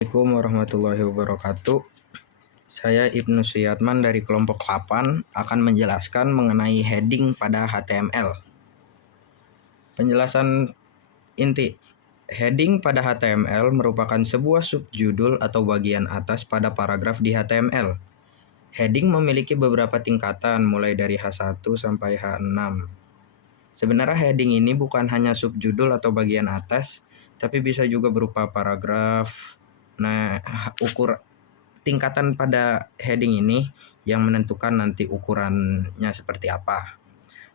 Assalamualaikum warahmatullahi wabarakatuh. Saya Ibnu Suyatman dari kelompok 8 akan menjelaskan mengenai heading pada HTML. Penjelasan inti. Heading pada HTML merupakan sebuah subjudul atau bagian atas pada paragraf di HTML. Heading memiliki beberapa tingkatan mulai dari H1 sampai H6. Sebenarnya heading ini bukan hanya subjudul atau bagian atas, tapi bisa juga berupa paragraf. Nah, tingkatan pada heading ini yang menentukan nanti ukurannya seperti apa.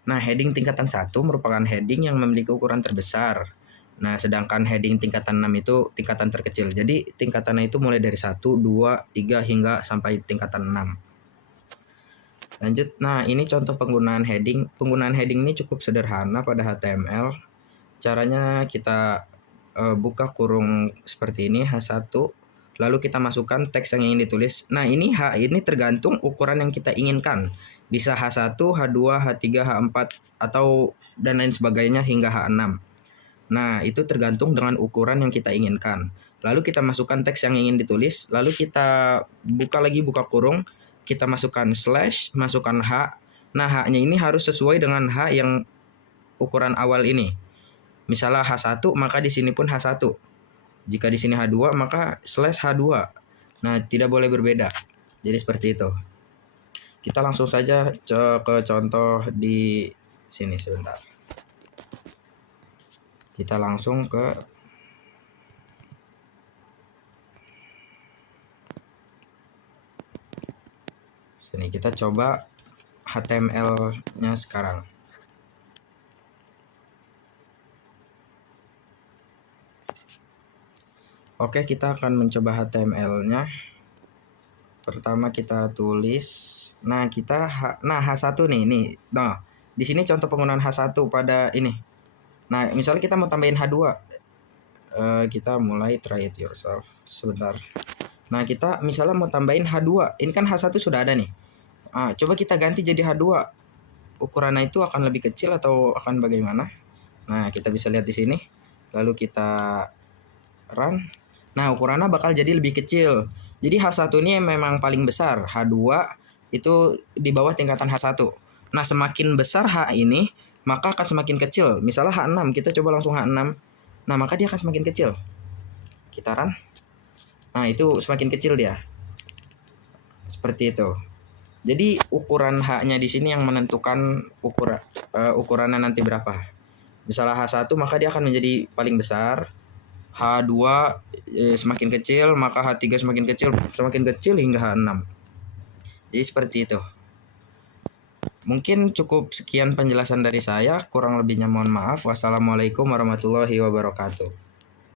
Nah, heading tingkatan 1 merupakan heading yang memiliki ukuran terbesar. Nah, sedangkan heading tingkatan 6 itu tingkatan terkecil. Jadi, tingkatannya itu mulai dari 1, 2, 3 hingga sampai tingkatan 6. Lanjut, nah ini contoh penggunaan heading. Penggunaan heading ini cukup sederhana pada HTML. Caranya kita buka kurung seperti ini, H1, lalu kita masukkan teks yang ingin ditulis. Nah, ini tergantung ukuran yang kita inginkan. Bisa H1, H2, H3, H4, atau dan lain sebagainya hingga H6. Nah, itu tergantung dengan ukuran yang kita inginkan. Lalu kita masukkan teks yang ingin ditulis, lalu kita buka kurung, kita masukkan slash, masukkan H. Nah, H-nya ini harus sesuai dengan H yang ukuran awal ini. Misalnya H1, maka di sini pun H1. Jika di sini H2, maka slash H2. Nah, tidak boleh berbeda. Jadi seperti itu. Kita langsung saja ke contoh di sini sebentar. Kita langsung ke sini. Kita coba HTML-nya sekarang. Oke, kita akan mencoba HTML-nya. Pertama kita tulis. Nah, H1 nih. Nah, di sini contoh penggunaan H1 pada ini. Nah, misalnya kita mau tambahin H2. Kita mulai try it yourself sebentar. Nah, kita misalnya mau tambahin H2. Ini kan H1 sudah ada nih. Coba kita ganti jadi H2. Ukurannya itu akan lebih kecil atau akan bagaimana? Nah, kita bisa lihat di sini. Lalu kita run. Nah, ukurannya bakal jadi lebih kecil. Jadi H1 ini memang paling besar. H2 itu di bawah tingkatan H1. Nah, semakin besar H ini, maka akan semakin kecil. Misalnya H6, kita coba langsung H6. Nah, maka dia akan semakin kecil. Kita run. Nah, itu semakin kecil dia. Seperti itu. Jadi ukuran H-nya di sini yang menentukan ukurannya nanti berapa. Misalnya H1, maka dia akan menjadi paling besar. H2 semakin kecil, maka H3 semakin kecil hingga H6. Jadi seperti itu. Mungkin cukup sekian penjelasan dari saya, kurang lebihnya mohon maaf. Wassalamualaikum warahmatullahi wabarakatuh.